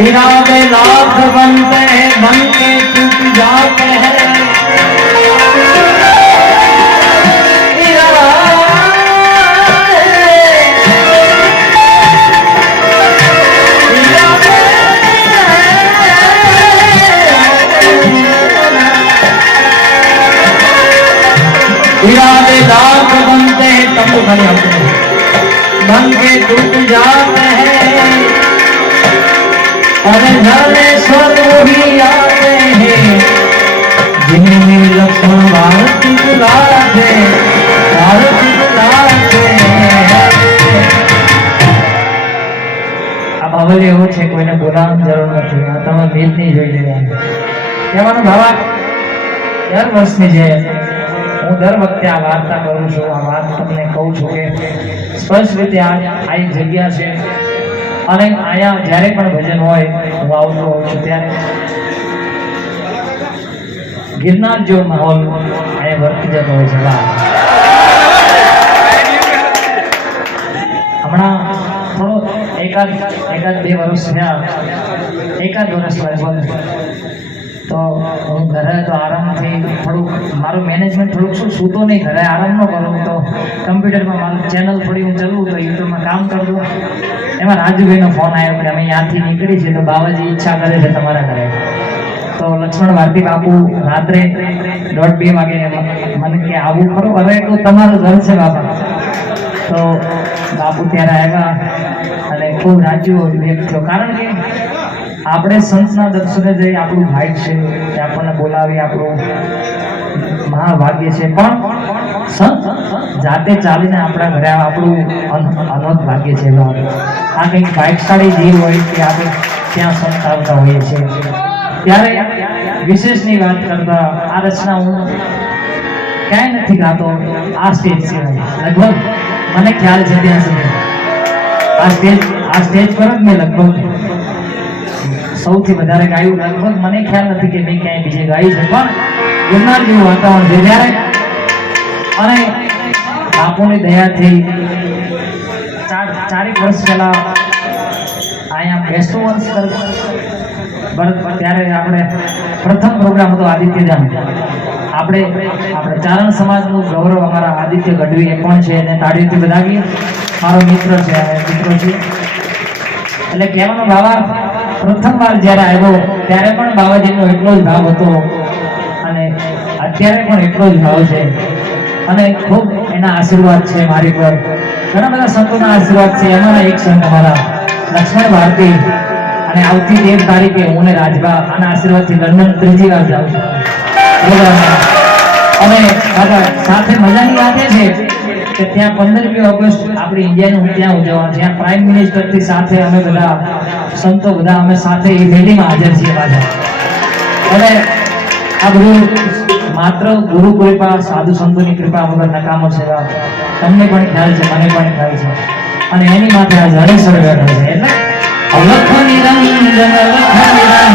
इरादे में लाभ बनते हैं मन के टूट जाते हैं। इरादे इरादेदार बनते हैं, तब तो बने होते मन के टूट जाते આ બાબલ છે, કોઈને બોલાવવાની જરૂર નથી. આ તમે દિલની જોઈ ભાવા દર વર્ષની જે હું દર વખતે આ વાર્તા કરું છું. આ વાત કહું છું કે સ્પષ્ટ રીતે આ આવી જગ્યા છે. અને અહીંયા જ્યારે પણ ભજન હોય, હું આવતો હોઉં છું ત્યારે. ગિરનાર જેવો માહોલ અહીંયા વર્તી જતો હોય છે. હમણાં થોડો એકાદ એકાદ બે વર્ષ થયા. એકાદ વર્ષ લગભગ. તો હું ઘરે તો આરામથી થોડુંક મારું મેનેજમેન્ટ થોડુંક શું સૂતો નહીં, ઘરે આરામ ન કરું તો કમ્પ્યુટરમાં મારું ચેનલ થોડી હું ચલાવું તો યુટ્યુબમાં કામ કરતો એમાં રાજુભાઈનો ફોન આવ્યો કે અમે ત્યાંથી નીકળી છીએ તો બાબાજી ઈચ્છા કરે છે તમારા ઘરે. તો લક્ષ્મણ ભારતી બાપુ, રાત્રે દોઢ બે વાગે મને કે આવું ખરું? અરે તો તમારું ઘર છે બાપા. તો બાપુ ત્યારે આવ્યા અને ખૂબ રાજ્યો વ્યક્ત થયો. કારણ કે આપણે સંતના દર્શને જઈ આપણું ભાઈ છે તે આપણને બોલાવી આપણું મહાભાગ્ય છે. પણ સંત જાતે ચાલીને આપણા ઘરે આપણું અન- અનંત ભાગ્ય છે. આ કંઈક ભાગ્યશાળી જીવ હોય કે આપણે ત્યાં સંત આવતા હોઈએ છીએ. ત્યારે વિશેષની વાત કરતા આ રચના હું ક્યાંય નથી ગાતો, આ સ્ટેજ છે લગભગ મને ખ્યાલ છે ત્યાં સુધી. આ સ્ટેજ આ સ્ટેજ પર જ મેં લગભગ સૌથી વધારે ગાયું લગભગ મને ખ્યાલ નથી કે મેં ક્યાંય બીજે ગાઈ છે, પણ ગિરનાર જેવું વાતાવરણ છે ત્યારે અને બાપુની દયાથી ચાર ચારેક વર્ષ પહેલા અહીંયા કર- ત્યારે આપણે પ્રથમ પ્રોગ્રામ હતો આદિત્ય ધામ આપણે આપણે ચારણ સમાજનું ગૌરવ અમારા આદિત્ય ગઢવી એ પણ છે અને તાળીઓથી વધાવીએ મારો મિત્ર છે મિત્રો છે. એટલે કહેવાનો ભાવાર્થ પ્રથમવાર જ્યારે આવ્યો, ત્યારે પણ બાબાજીનો એટલો જ ભાવ હતો. અને અત્યારે પણ એટલો જ ભાવ છે. અને ખૂબ એના આશીર્વાદ છે મારી પર. ઘણા બધા સંતોના આશીર્વાદ છે અમારા એક સંત અમારા, લક્ષ્મણ ભારતી અને આવતી તેર તારીખે હું ને રાજભા આના આશીર્વાદથી લંડન ત્રીજી વાર જાઉં છું. અને દાદા સાથે મજાની વાત એ છે કે ત્યાં પંદરમી ઓગસ્ટ આપણી ઇન્ડિયાનું ત્યાં ઉજવવાનું જ્યાં પ્રાઇમ મિનિસ્ટરથી સાથે અમે બધા સંતો બધા અમે સાથે એ રેલીમાં હાજર છીએ પાછા. અને આ બધું માત્ર ગુરુ કૃપા સાધુ સંતોની કૃપા વગર નકામો છે. તમને પણ ખ્યાલ છે, મને પણ ખ્યાલ છે. અને એની માટે આ જડેશ્વર બેઠો છે. એટલે અલખ નિરંજન અલખ નિરંજન.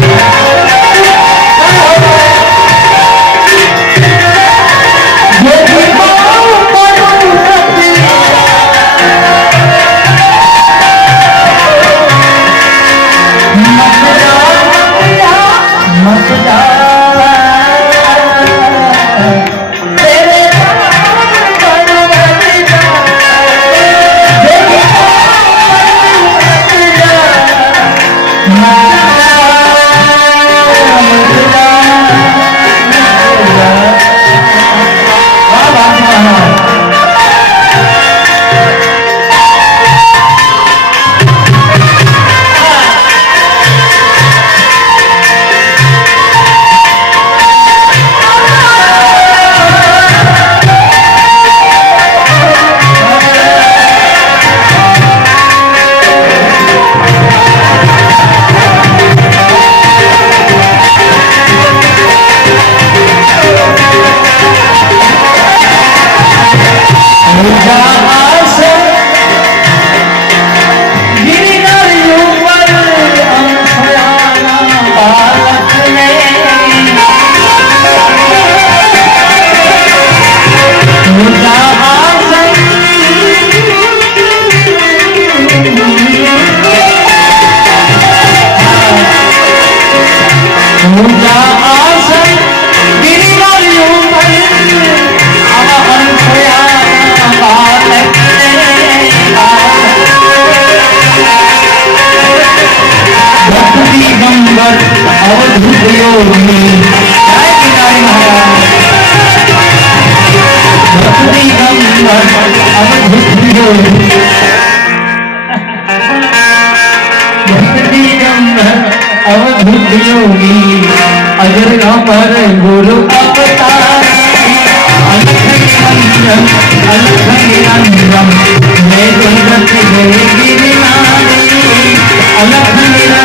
Hallelujah. ગુરુ અવતાર અલખ નિરંજન અલખ નિરંજન જય જગત જય ગિરનારી અલખ